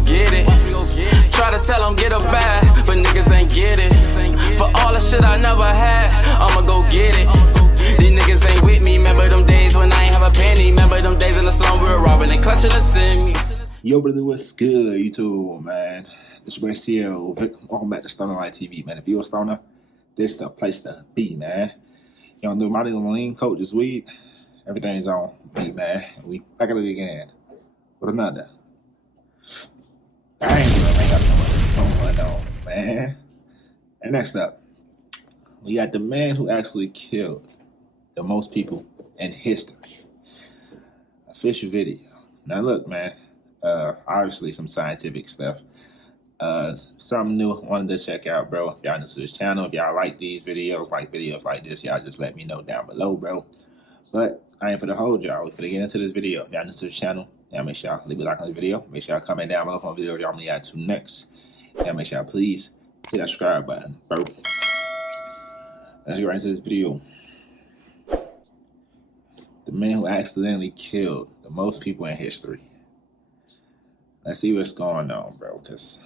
go get it. Try to tell them get a bag, but niggas ain't get it. For all the shit I never had, I'ma go get it. These niggas ain't with me, remember them days when I ain't have a penny. Remember them days in the slum we were robbing and clutching the semis. Yo, brother, what's good, YouTube, man? This is CL. Welcome back to StonerLife TV, man. If you're a stoner, this is the place to be, man. You don't do my little lean coat this week. Everything's on beat, man. We back at it again with another. I ain't got what's going on, man. And next up, we got the man who actually killed the most people in history. Official video. Now look, man. Obviously some scientific stuff. Something new I wanted to check out, bro. If y'all new to this channel, if y'all like these videos, like this, y'all just let me know down below, bro. But I ain't for the hold y'all. We finna get into this video. If y'all new to the channel, y'all make sure y'all leave a like on this video. Make sure y'all comment down below for the video y'all want me to add to next. Y'all make sure y'all please hit that subscribe button, bro. Let's get right into this video. The man who accidentally killed the most people in history. Let's see what's going on, bro, because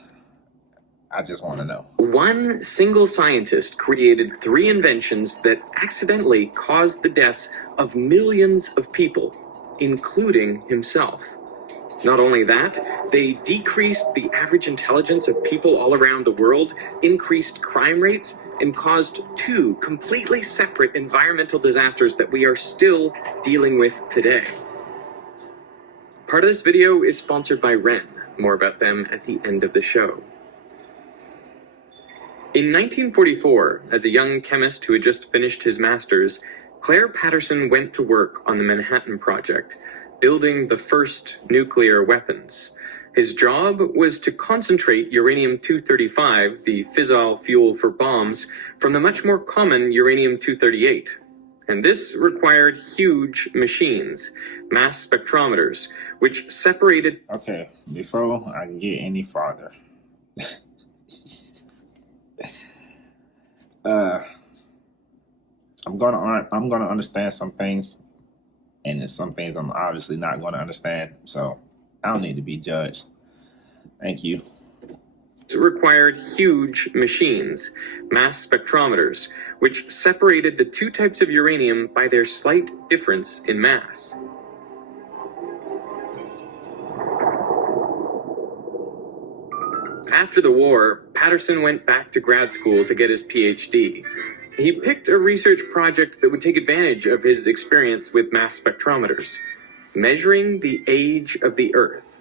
I just want to know. One single scientist created 3 inventions that accidentally caused the deaths of millions of people, including himself. Not only that, they decreased the average intelligence of people all around the world, increased crime rates, and caused 2 completely separate environmental disasters that we are still dealing with today. Part of this video is sponsored by Ren. More about them at the end of the show. In 1944, as a young chemist who had just finished his master's, Claire Patterson went to work on the Manhattan Project, building the first nuclear weapons. His job was to concentrate uranium-235, the fissile fuel for bombs, from the much more common uranium-238. And this required huge machines, mass spectrometers, which separated... Okay, before I can get any farther. I'm gonna understand some things, and there's some things I'm obviously not gonna understand, so I don't need to be judged. Thank you. It required huge machines, mass spectrometers, which separated the 2 types of uranium by their slight difference in mass. After the war, Patterson went back to grad school to get his PhD. He picked a research project that would take advantage of his experience with mass spectrometers, measuring the age of the Earth.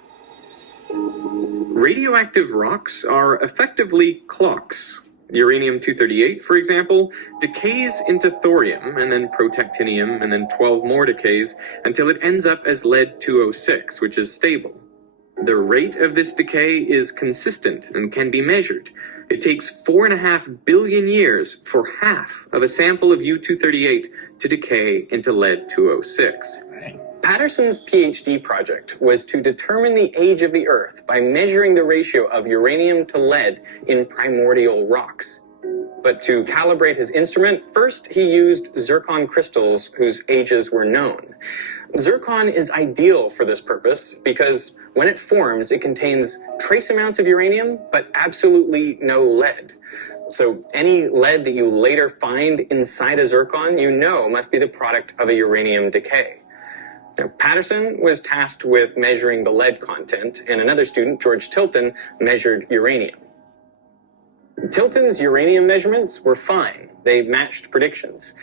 Radioactive rocks are effectively clocks. Uranium-238, for example, decays into thorium, and then protactinium, and then 12 more decays, until it ends up as lead-206, which is stable. The rate of this decay is consistent and can be measured. It takes 4.5 billion years for half of a sample of U-238 to decay into lead-206. Patterson's PhD project was to determine the age of the Earth by measuring the ratio of uranium to lead in primordial rocks. But to calibrate his instrument, first he used zircon crystals whose ages were known. Zircon is ideal for this purpose because when it forms, it contains trace amounts of uranium, but absolutely no lead. So any lead that you later find inside a zircon, you know must be the product of a uranium decay. Now, Patterson was tasked with measuring the lead content, and another student, George Tilton, measured uranium. Tilton's uranium measurements were fine. They matched predictions.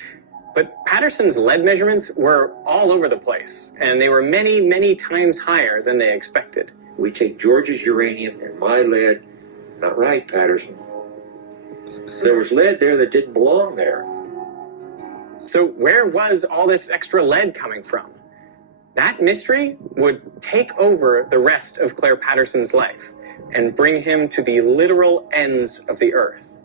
But Patterson's lead measurements were all over the place, and they were many, many times higher than they expected. We take George's uranium and my lead. Not right, Patterson. There was lead there that didn't belong there. So where was all this extra lead coming from? That mystery would take over the rest of Claire Patterson's life and bring him to the literal ends of the Earth.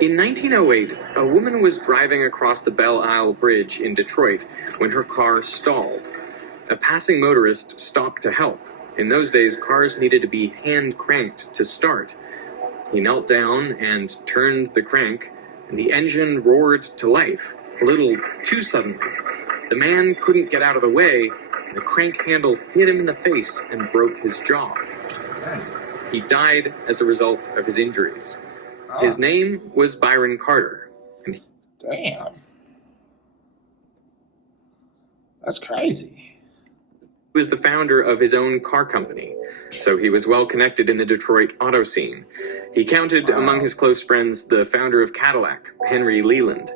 In 1908, a woman was driving across the Belle Isle Bridge in Detroit when her car stalled. A passing motorist stopped to help. In those days, cars needed to be hand-cranked to start. He knelt down and turned the crank, and the engine roared to life, a little too suddenly. The man couldn't get out of the way, The crank handle hit him in the face and broke his jaw. He died as a result of his injuries. His name was Byron Carter. Damn. That's crazy. He was the founder of his own car company, so he was well connected in the Detroit auto scene. He counted among his close friends the founder of Cadillac, Henry Leland.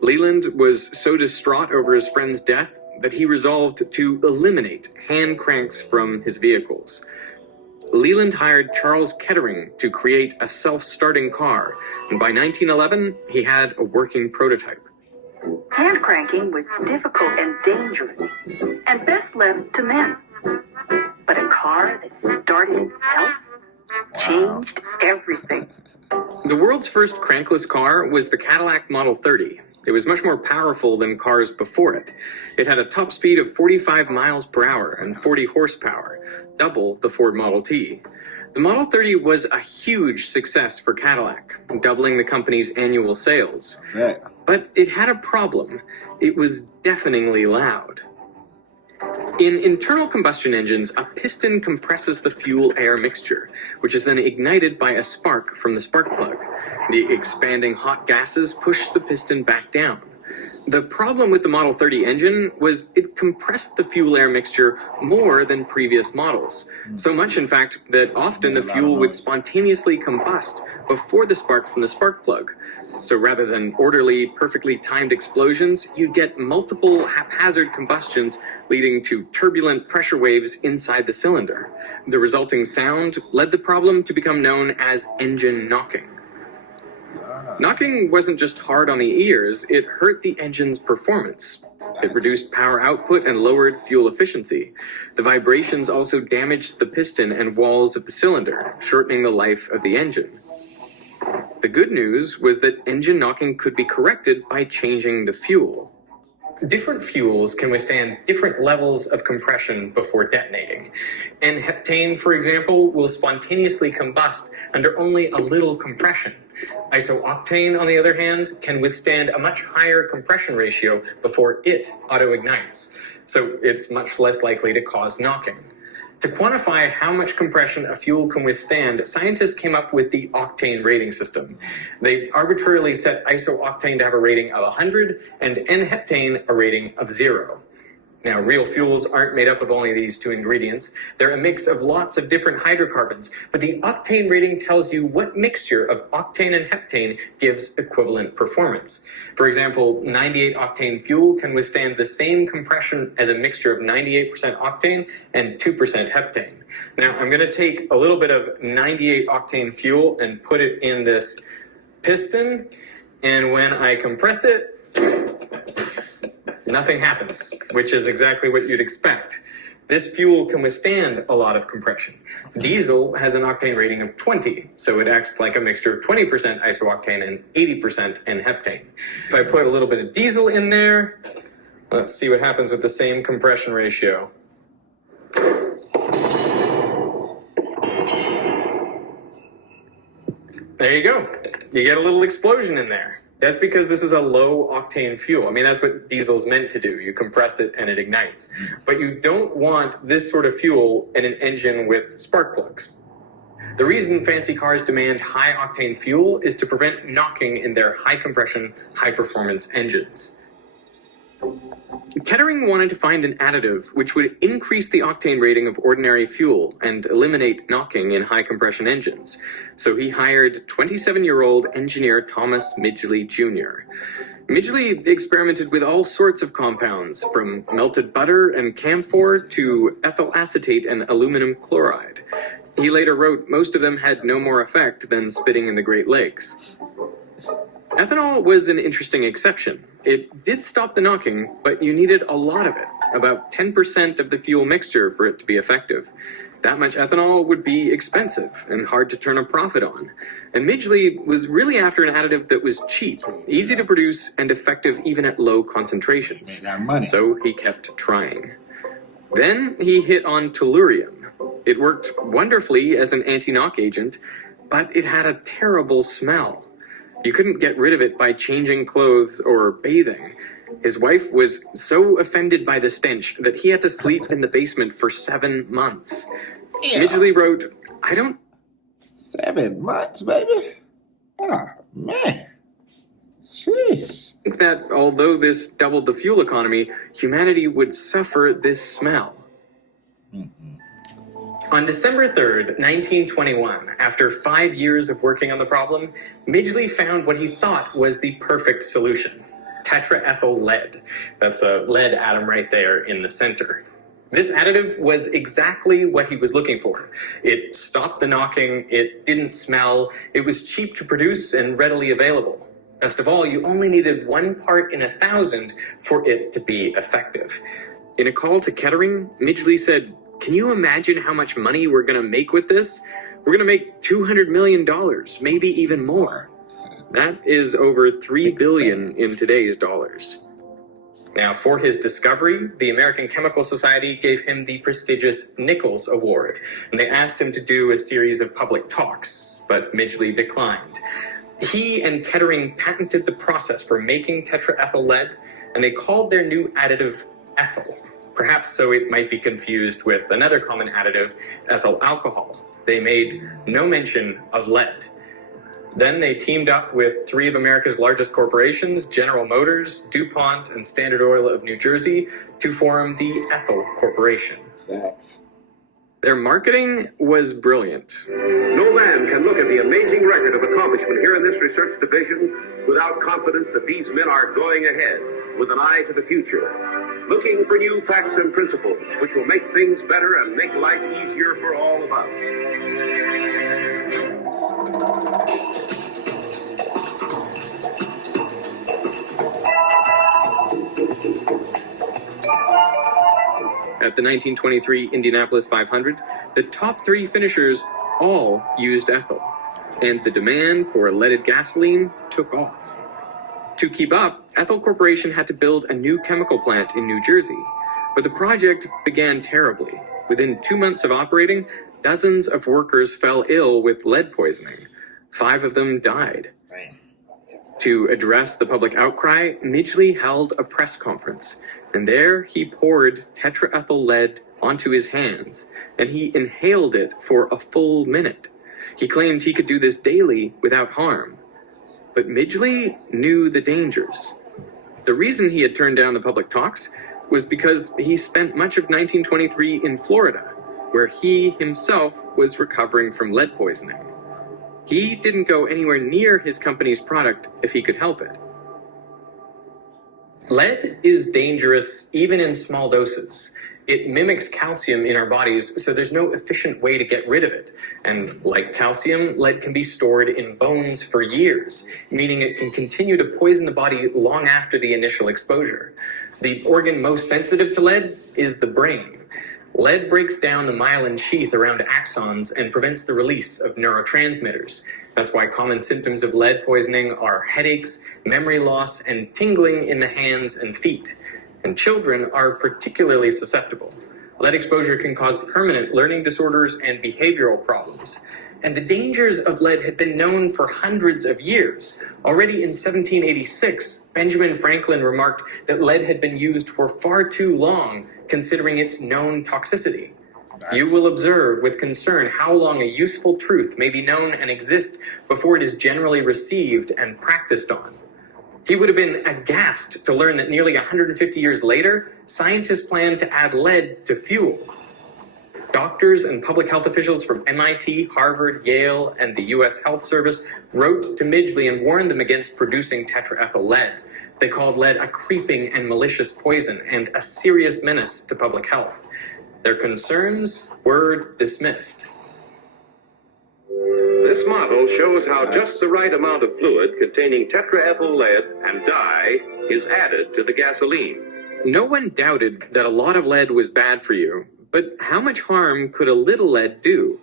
Leland was so distraught over his friend's death that he resolved to eliminate hand cranks from his vehicles. Leland hired Charles Kettering to create a self-starting car, and by 1911, he had a working prototype. Hand cranking was difficult and dangerous, and best left to men. But a car that started itself changed everything. The world's first crankless car was the Cadillac Model 30. It was much more powerful than cars before it. It had a top speed of 45 miles per hour and 40 horsepower, double the Ford Model T. The Model 30 was a huge success for Cadillac, doubling the company's annual sales. Right. But it had a problem. It was deafeningly loud. In internal combustion engines, a piston compresses the fuel-air mixture, which is then ignited by a spark from the spark plug. The expanding hot gases push the piston back down. The problem with the Model 30 engine was it compressed the fuel-air mixture more than previous models. So much, in fact, that often the fuel would spontaneously combust before the spark from the spark plug. So rather than orderly, perfectly timed explosions, you'd get multiple haphazard combustions leading to turbulent pressure waves inside the cylinder. The resulting sound led the problem to become known as engine knocking. Knocking wasn't just hard on the ears, it hurt the engine's performance. It reduced power output and lowered fuel efficiency. The vibrations also damaged the piston and walls of the cylinder, shortening the life of the engine. The good news was that engine knocking could be corrected by changing the fuel. Different fuels can withstand different levels of compression before detonating. N-heptane, for example, will spontaneously combust under only a little compression. Isooctane, on the other hand, can withstand a much higher compression ratio before it auto-ignites, so it's much less likely to cause knocking. To quantify how much compression a fuel can withstand, scientists came up with the Octane Rating system. They arbitrarily set isooctane to have a rating of 100 and N-heptane a rating of 0. Now, real fuels aren't made up of only these two ingredients. They're a mix of lots of different hydrocarbons, but the octane rating tells you what mixture of octane and heptane gives equivalent performance. For example, 98 octane fuel can withstand the same compression as a mixture of 98% octane and 2% heptane. Now, I'm going to take a little bit of 98 octane fuel and put it in this piston, and when I compress it, nothing happens, which is exactly what you'd expect. This fuel can withstand a lot of compression. Diesel has an octane rating of 20, so it acts like a mixture of 20% isooctane and 80% N-heptane. If I put a little bit of diesel in there, let's see what happens with the same compression ratio. There you go. You get a little explosion in there. That's because this is a low-octane fuel. I mean, that's what diesel's meant to do. You compress it and it ignites. But you don't want this sort of fuel in an engine with spark plugs. The reason fancy cars demand high-octane fuel is to prevent knocking in their high-compression, high-performance engines. Kettering wanted to find an additive which would increase the octane rating of ordinary fuel and eliminate knocking in high-compression engines. So he hired 27-year-old engineer Thomas Midgley Jr. Midgley experimented with all sorts of compounds, from melted butter and camphor to ethyl acetate and aluminum chloride. He later wrote most of them had no more effect than spitting in the Great Lakes. Ethanol was an interesting exception. It did stop the knocking, but you needed a lot of it, about 10% of the fuel mixture for it to be effective. That much ethanol would be expensive and hard to turn a profit on. And Midgley was really after an additive that was cheap, easy to produce, and effective even at low concentrations. So he kept trying. Then he hit on tellurium. It worked wonderfully as an anti-knock agent, but it had a terrible smell. You couldn't get rid of it by changing clothes or bathing. His wife was so offended by the stench that he had to sleep in the basement for 7 months. Yeah. Midgley wrote, "I don't 7 months, baby? Oh, man. Jeez. think that although this doubled the fuel economy, humanity would suffer this smell." On December 3rd, 1921, after 5 years of working on the problem, Midgley found what he thought was the perfect solution: tetraethyl lead. That's a lead atom right there in the center. This additive was exactly what he was looking for. It stopped the knocking, it didn't smell, it was cheap to produce and readily available. Best of all, you only needed 1 part in 1,000 for it to be effective. In a call to Kettering, Midgley said, "Can you imagine how much money we're going to make with this? We're going to make $200 million, maybe even more." That is over $3 billion in today's dollars. Now, for his discovery, the American Chemical Society gave him the prestigious Nichols Award, and they asked him to do a series of public talks, but Midgley declined. He and Kettering patented the process for making tetraethyl lead, and they called their new additive ethyl, perhaps so it might be confused with another common additive, ethyl alcohol. They made no mention of lead. Then they teamed up with 3 of America's largest corporations, General Motors, DuPont, and Standard Oil of New Jersey, to form the Ethyl Corporation. Facts. Their marketing was brilliant. No man can look at the amazing record of accomplishment here in this research division without confidence that these men are going ahead with an eye to the future, looking for new facts and principles which will make things better and make life easier for all of us. At the 1923 Indianapolis 500, the top 3 finishers all used ethyl, and the demand for leaded gasoline took off. To keep up, Ethyl Corporation had to build a new chemical plant in New Jersey, but the project began terribly. Within 2 months of operating, dozens of workers fell ill with lead poisoning. 5 of them died. To address the public outcry, Midgley held a press conference, and there he poured tetraethyl lead onto his hands, and he inhaled it for a full minute. He claimed he could do this daily without harm. But Midgley knew the dangers. The reason he had turned down the public talks was because he spent much of 1923 in Florida, where he himself was recovering from lead poisoning. He didn't go anywhere near his company's product if he could help it. Lead is dangerous even in small doses. It mimics calcium in our bodies, so there's no efficient way to get rid of it. And like calcium, lead can be stored in bones for years, meaning it can continue to poison the body long after the initial exposure. The organ most sensitive to lead is the brain. Lead breaks down the myelin sheath around axons and prevents the release of neurotransmitters. That's why common symptoms of lead poisoning are headaches, memory loss, and tingling in the hands and feet. And children are particularly susceptible. Lead exposure can cause permanent learning disorders and behavioral problems. And the dangers of lead had been known for hundreds of years. Already in 1786, Benjamin Franklin remarked that lead had been used for far too long, considering its known toxicity. You will observe with concern how long a useful truth may be known and exist before it is generally received and practiced on. He would have been aghast to learn that nearly 150 years later, scientists planned to add lead to fuel. Doctors and public health officials from MIT, Harvard, Yale, and the U.S. Health Service wrote to Midgley and warned them against producing tetraethyl lead. They called lead a creeping and malicious poison and a serious menace to public health. Their concerns were dismissed. This model shows how just the right amount of fluid containing tetraethyl lead and dye is added to the gasoline. No one doubted that a lot of lead was bad for you, but how much harm could a little lead do?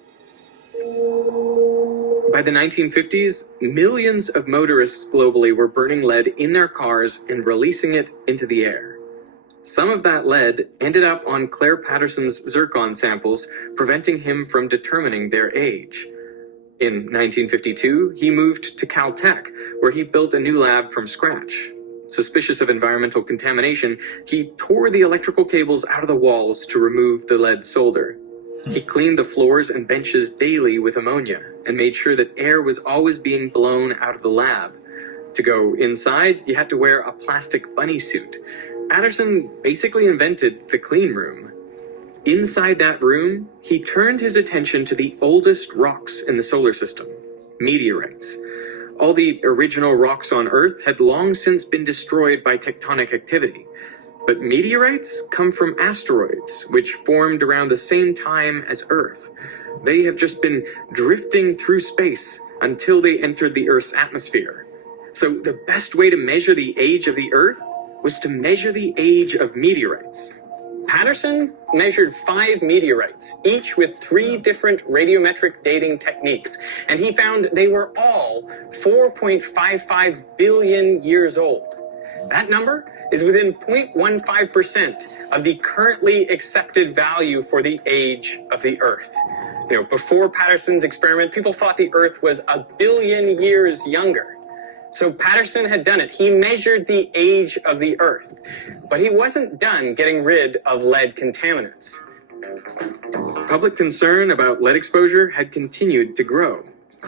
By the 1950s, millions of motorists globally were burning lead in their cars and releasing it into the air. Some of that lead ended up on Claire Patterson's zircon samples, preventing him from determining their age. In 1952, he moved to Caltech, where he built a new lab from scratch. Suspicious of environmental contamination, he tore the electrical cables out of the walls to remove the lead solder. He cleaned the floors and benches daily with ammonia and made sure that air was always being blown out of the lab. To go inside, you had to wear a plastic bunny suit. Patterson basically invented the clean room. Inside that room, he turned his attention to the oldest rocks in the solar system, meteorites. All the original rocks on Earth had long since been destroyed by tectonic activity. But meteorites come from asteroids, which formed around the same time as Earth. They have just been drifting through space until they entered the Earth's atmosphere. So the best way to measure the age of the Earth was to measure the age of meteorites. Patterson measured 5 meteorites, each with 3 different radiometric dating techniques, and he found they were all 4.55 billion years old. That number is within 0.15% of the currently accepted value for the age of the Earth. Before Patterson's experiment, people thought the Earth was 1 billion years younger. So Patterson had done it. He measured the age of the Earth, but he wasn't done getting rid of lead contaminants. Public concern about lead exposure had continued to grow.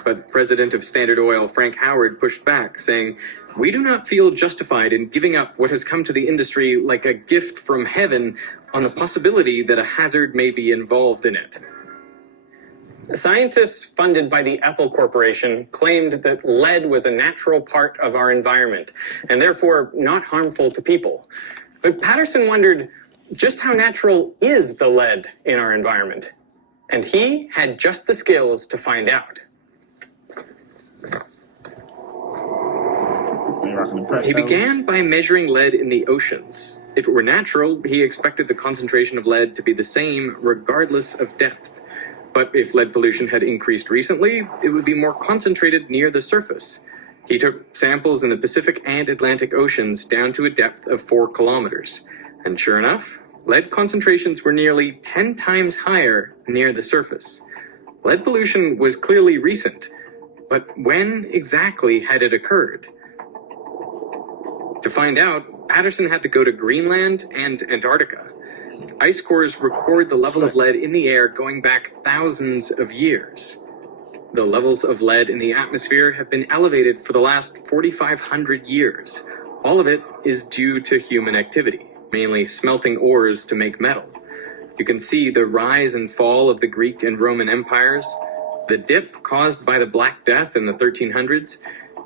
But President of Standard Oil, Frank Howard, pushed back, saying, "We do not feel justified in giving up what has come to the industry like a gift from heaven on the possibility that a hazard may be involved in it." Scientists funded by the Ethel Corporation claimed that lead was a natural part of our environment, and therefore not harmful to people. But Patterson wondered, just how natural is the lead in our environment? And he had just the skills to find out. He began by measuring lead in the oceans. If it were natural, he expected the concentration of lead to be the same regardless of depth. But if lead pollution had increased recently, it would be more concentrated near the surface. He took samples in the Pacific and Atlantic Oceans down to a depth of 4 kilometers. And sure enough, lead concentrations were nearly 10 times higher near the surface. Lead pollution was clearly recent, but when exactly had it occurred? To find out, Patterson had to go to Greenland and Antarctica. Ice cores record the level of lead in the air going back thousands of years. The levels of lead in the atmosphere have been elevated for the last 4,500 years. All of it is due to human activity, mainly smelting ores to make metal. You can see the rise and fall of the Greek and Roman empires, the dip caused by the Black Death in the 1300s,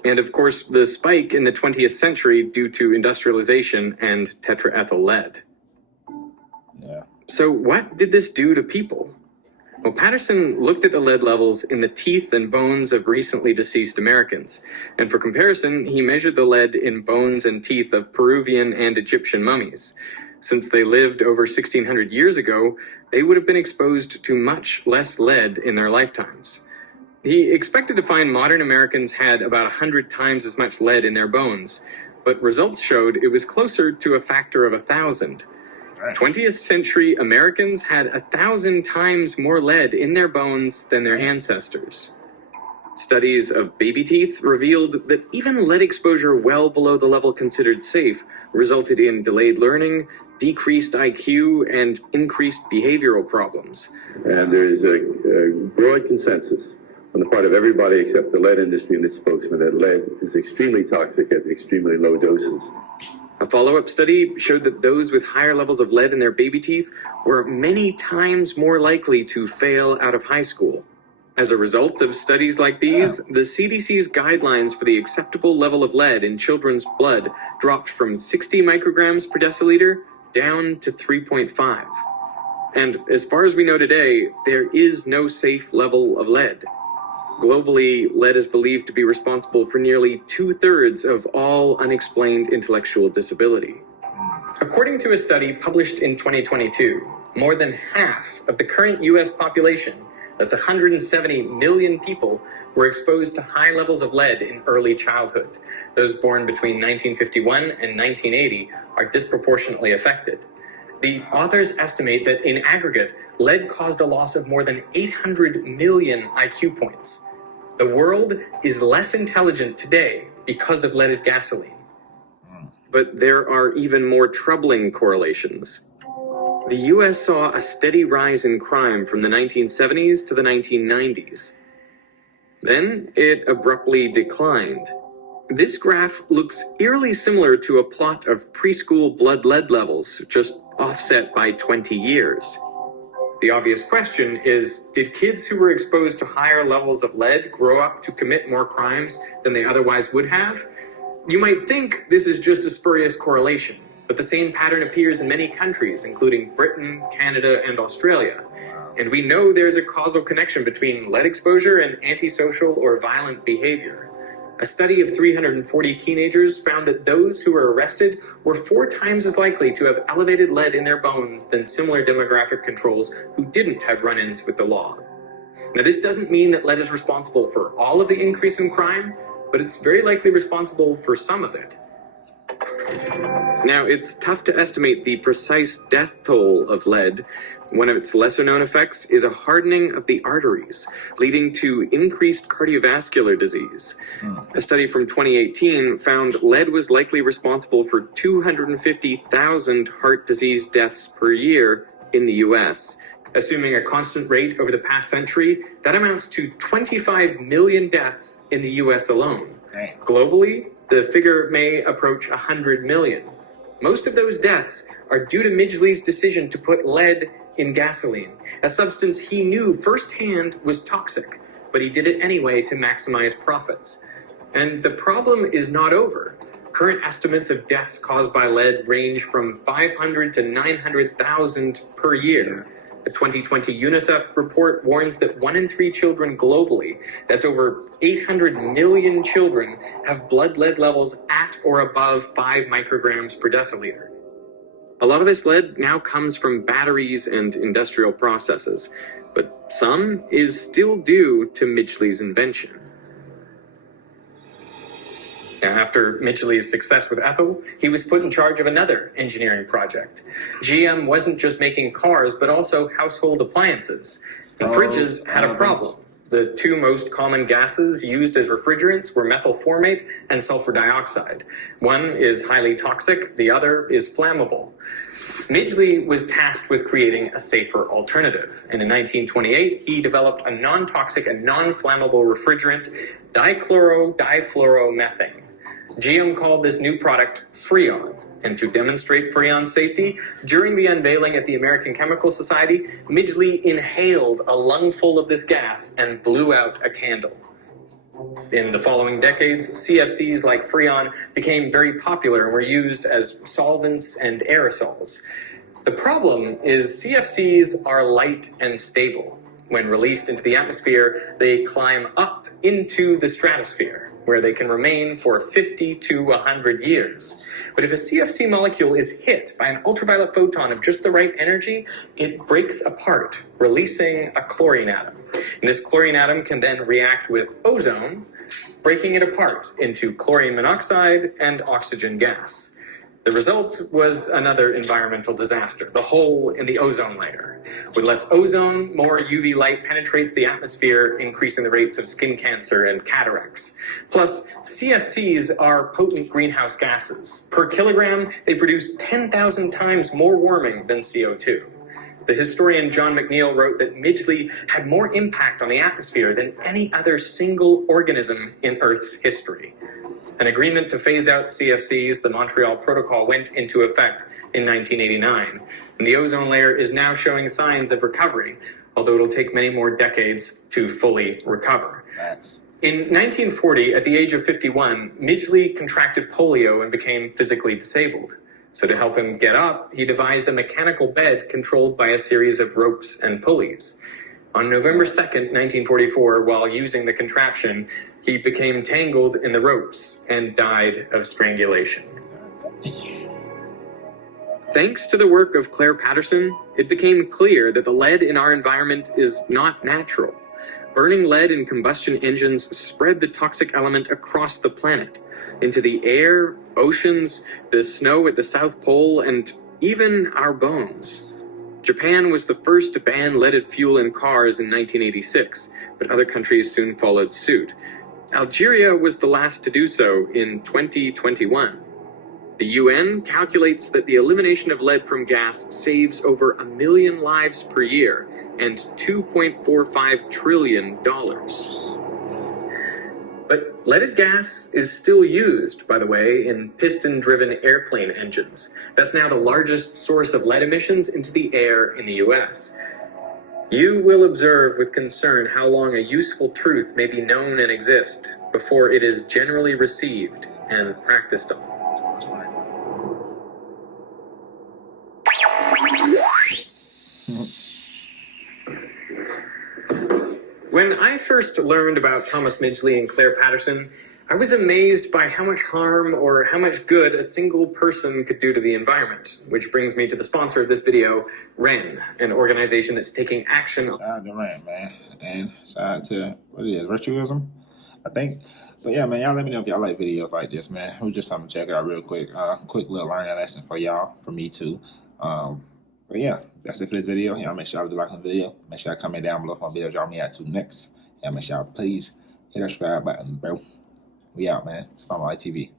and of course the spike in the 20th century due to industrialization and tetraethyl lead. Yeah. So what did this do to people? Well, Patterson looked at the lead levels in the teeth and bones of recently deceased Americans, and for comparison, he measured the lead in bones and teeth of Peruvian and Egyptian mummies. Since they lived over 1,600 years ago, they would have been exposed to much less lead in their lifetimes. He expected to find modern Americans had about 100 times as much lead in their bones, but results showed it was closer to a factor of 1,000. 20th century Americans had 1,000 times more lead in their bones than their ancestors. Studies of baby teeth revealed that even lead exposure well below the level considered safe resulted in delayed learning, decreased IQ, and increased behavioral problems. And there's a broad consensus on the part of everybody except the lead industry and its spokesman that lead is extremely toxic at extremely low doses. A follow-up study showed that those with higher levels of lead in their baby teeth were many times more likely to fail out of high school. As a result of studies like these, the CDC's guidelines for the acceptable level of lead in children's blood dropped from 60 micrograms per deciliter down to 3.5. And as far as we know today, there is no safe level of lead. Globally, lead is believed to be responsible for nearly 2/3 of all unexplained intellectual disability. According to a study published in 2022, more than half of the current U.S. population, that's 170 million people, were exposed to high levels of lead in early childhood. Those born between 1951 and 1980 are disproportionately affected. The authors estimate that in aggregate, lead caused a loss of more than 800 million IQ points. The world is less intelligent today because of leaded gasoline. But there are even more troubling correlations. The US saw a steady rise in crime from the 1970s to the 1990s. Then it abruptly declined. This graph looks eerily similar to a plot of preschool blood lead levels, just offset by 20 years. The obvious question is, did kids who were exposed to higher levels of lead grow up to commit more crimes than they otherwise would have? You might think this is just a spurious correlation, but the same pattern appears in many countries, including Britain, Canada, and Australia. And we know there's a causal connection between lead exposure and antisocial or violent behavior. A study of 340 teenagers found that those who were arrested were 4 times as likely to have elevated lead in their bones than similar demographic controls who didn't have run-ins with the law. Now, this doesn't mean that lead is responsible for all of the increase in crime, but it's very likely responsible for some of it. Now, it's tough to estimate the precise death toll of lead. One of its lesser-known effects is a hardening of the arteries, leading to increased cardiovascular disease. A study from 2018 found lead was likely responsible for 250,000 heart disease deaths per year in the US. Assuming a constant rate over the past century, that amounts to 25 million deaths in the US alone. Globally, the figure may approach 100 million. Most of those deaths are due to Midgley's decision to put lead in gasoline, a substance he knew firsthand was toxic, but he did it anyway to maximize profits. And the problem is not over. Current estimates of deaths caused by lead range from 500 to 900,000 per year. The 2020 UNICEF report warns that 1 in 3 children globally, that's over 800 million children, have blood lead levels at or above 5 micrograms per deciliter. A lot of this lead now comes from batteries and industrial processes, but some is still due to Midgley's invention. Now, after Midgley's success with ethyl, he was put in charge of another engineering project. GM wasn't just making cars, but also household appliances. And fridges had a problem. The 2 most common gases used as refrigerants were methyl formate and sulfur dioxide. One is highly toxic, the other is flammable. Midgley was tasked with creating a safer alternative, and in 1928 he developed a non-toxic and non-flammable refrigerant, dichloro-difluoromethane. GM called this new product Freon, and to demonstrate Freon's safety, during the unveiling at the American Chemical Society, Midgley inhaled a lungful of this gas and blew out a candle. In the following decades, CFCs like Freon became very popular and were used as solvents and aerosols. The problem is CFCs are light and stable. When released into the atmosphere, they climb up into the stratosphere, where they can remain for 50 to 100 years. But if a CFC molecule is hit by an ultraviolet photon of just the right energy, it breaks apart, releasing a chlorine atom. And this chlorine atom can then react with ozone, breaking it apart into chlorine monoxide and oxygen gas. The result was another environmental disaster, the hole in the ozone layer. With less ozone, more UV light penetrates the atmosphere, increasing the rates of skin cancer and cataracts. Plus, CFCs are potent greenhouse gases. Per kilogram, they produce 10,000 times more warming than CO2. The historian John McNeill wrote that Midgley had more impact on the atmosphere than any other single organism in Earth's history. An agreement to phase out CFCs, the Montreal Protocol, went into effect in 1989, and the ozone layer is now showing signs of recovery, although it'll take many more decades to fully recover. In 1940, at the age of 51, Midgley contracted polio and became physically disabled. So to help him get up, he devised a mechanical bed controlled by a series of ropes and pulleys. On November 2nd, 1944, while using the contraption, he became tangled in the ropes and died of strangulation. Thanks to the work of Claire Patterson, it became clear that the lead in our environment is not natural. Burning lead in combustion engines spread the toxic element across the planet, into the air, oceans, the snow at the South Pole, and even our bones. Japan was the first to ban leaded fuel in cars in 1986, but other countries soon followed suit. Algeria was the last to do so in 2021. The UN calculates that the elimination of lead from gas saves over 1 million lives per year and $2.45 trillion. But leaded gas is still used, by the way, in piston-driven airplane engines. That's now the largest source of lead emissions into the air in the US. You will observe with concern how long a useful truth may be known and exist before it is generally received and practiced on. When I first learned about Thomas Midgley and Claire Patterson, I was amazed by how much harm or how much good a single person could do to the environment, which brings me to the sponsor of this video, REN, an organization that's taking action. Shout out to REN, man. And shout out to, what it is, Virtuism, I think. But yeah, man, y'all let me know if y'all like videos like this, man. We're just trying to check it out real quick. Quick little learning lesson for y'all, for me too. But yeah, that's it for this video. Y'all make sure y'all do like the video. Make sure y'all comment down below for my videos y'all me out to next. Y'all make sure y'all please hit that subscribe button, bro. We out, man. StonerLife TV.